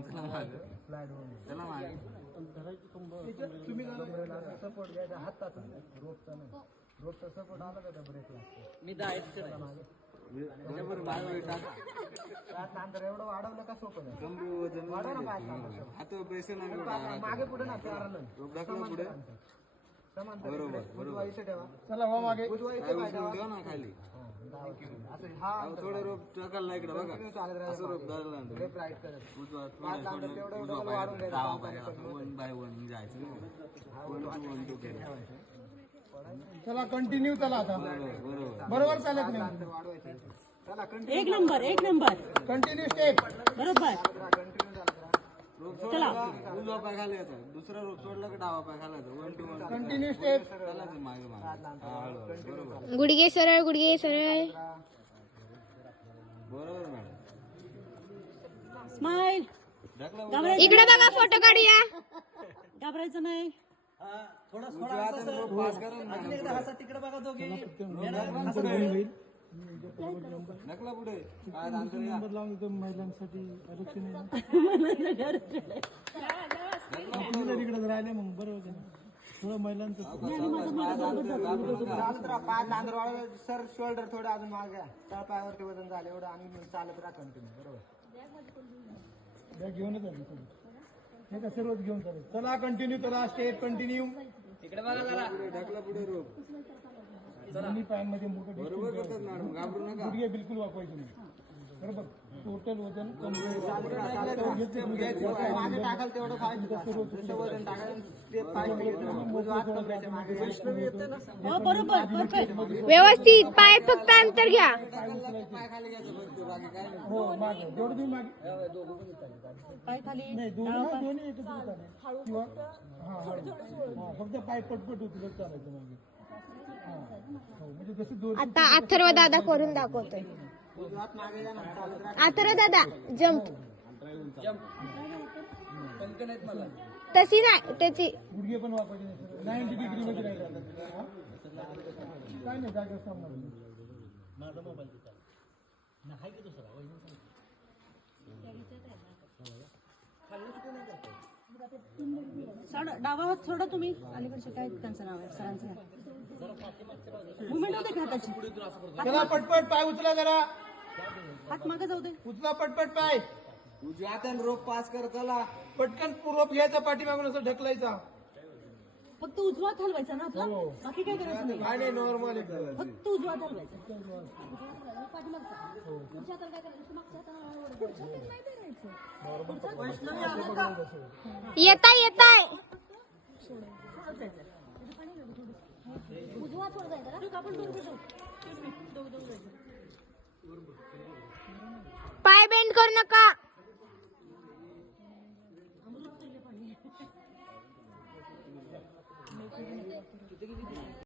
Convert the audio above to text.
चला मागे चला मागे तुम्ही सपोर्ट घ्यायचा हाताचा रोपचा नाही रोपचा सपोर्ट आला का ब्रेक लागतो मी अंतर एवढं वाढवलं का सोपं नाही कमरू वजन वाढव ना हात पैसे नाही मागे पुढे ना चारलं रोप दाखवा पुढे समांतर बरोबर उजवा इथे ठेवा चला वा मागे उजवा इथे पाय ठेवा ठेवा ना खाली असं हा थोडं रोप टाकायला इकडे बघा असं रोप धरला लेफ्ट राईट करत उजवा तेवढं वाढून घ्यायचं 1 बाय 1 जायचं 1 2 1 2 केलं चला कंटिन्यू चला आता बरोबर चालत नाही चला एक नंबर कंटिन्यू स्टेप बरोबर रोप सोडला उजवा पाय खाली यायचा दुसरा रोप सोडला की डावा पाय खालायचा 1 2 1 कंटिन्यू स्टेप चालायचं मागे मागे बरोबर गुडघे सरळ बरोबर मॅडम स्माइल ढकला इकडे बघा फोटो काढूया घाबरायचं नाही पास करा ना तिकडे बघा दोघे ढकला पुढे काय अंतर या महिलांसाठी आरक्षण तिकडे राहिले मग बरोबर थोडं महिलांचं सर शोल्डर थोडं अजून मागे तळ पायावरती वजन झालं एवढं आणि चालत राहा कंटिन्यू बरोबर घेऊनच आली हे का सर्वच घेऊन चालेल चला कंटिन्यू चला स्टेप कंटिन्यू इकडे बघा जरा ढकला पुढे रोप दोन्ही पायांमध्ये मोठं बरोबर करतात मॅडम घाबरू नका गुडघे बिलकुल वापरायचे नाही बरोबर टोटल वजन मागे टाकाल तेवढं पाहिजे वजन टाकाल ते हो बरोबर परफेक्ट व्यवस्थित पाय फक्त अंतर घ्या पाय खाली घ्यायचं फक्त बाकी काय नाही हो मागे जेवढं तुम्ही मागे पाय खाली नाही दोन्ही एकच चालेल किंवा हा फक्त पाय पटपट होतील चालायचं मागे म्हणजे जसे दोन आता अथर्व दादा करून दाखवतोय अथर्व दादा जम्प तशी नाही त्याची गुडघे पण वापरायचे 90 डिग्री मध्ये नाही राहतात काय नाही जागेवर सामना माझा मोबाईल डावा हात सोडा तुम्ही अलीकडच्या काय त्यांचं नाव आहे सरांचं मुवमेंट होते का हाताची चला पटपट पाय उचला जरा हात मागे जाऊ दे उचला पटपट पाय उजव्या हाताने रोप पास कर चला पटकन रोप घ्यायचा पाठीमागून असं ढकलायचा फक्त उजवा हलवायचा ना आपला बाकी काय करायचं नाही काय नाही नॉर्मल एकदम फक्त उजवा हलवायचा येताय पाय बेंड करू नका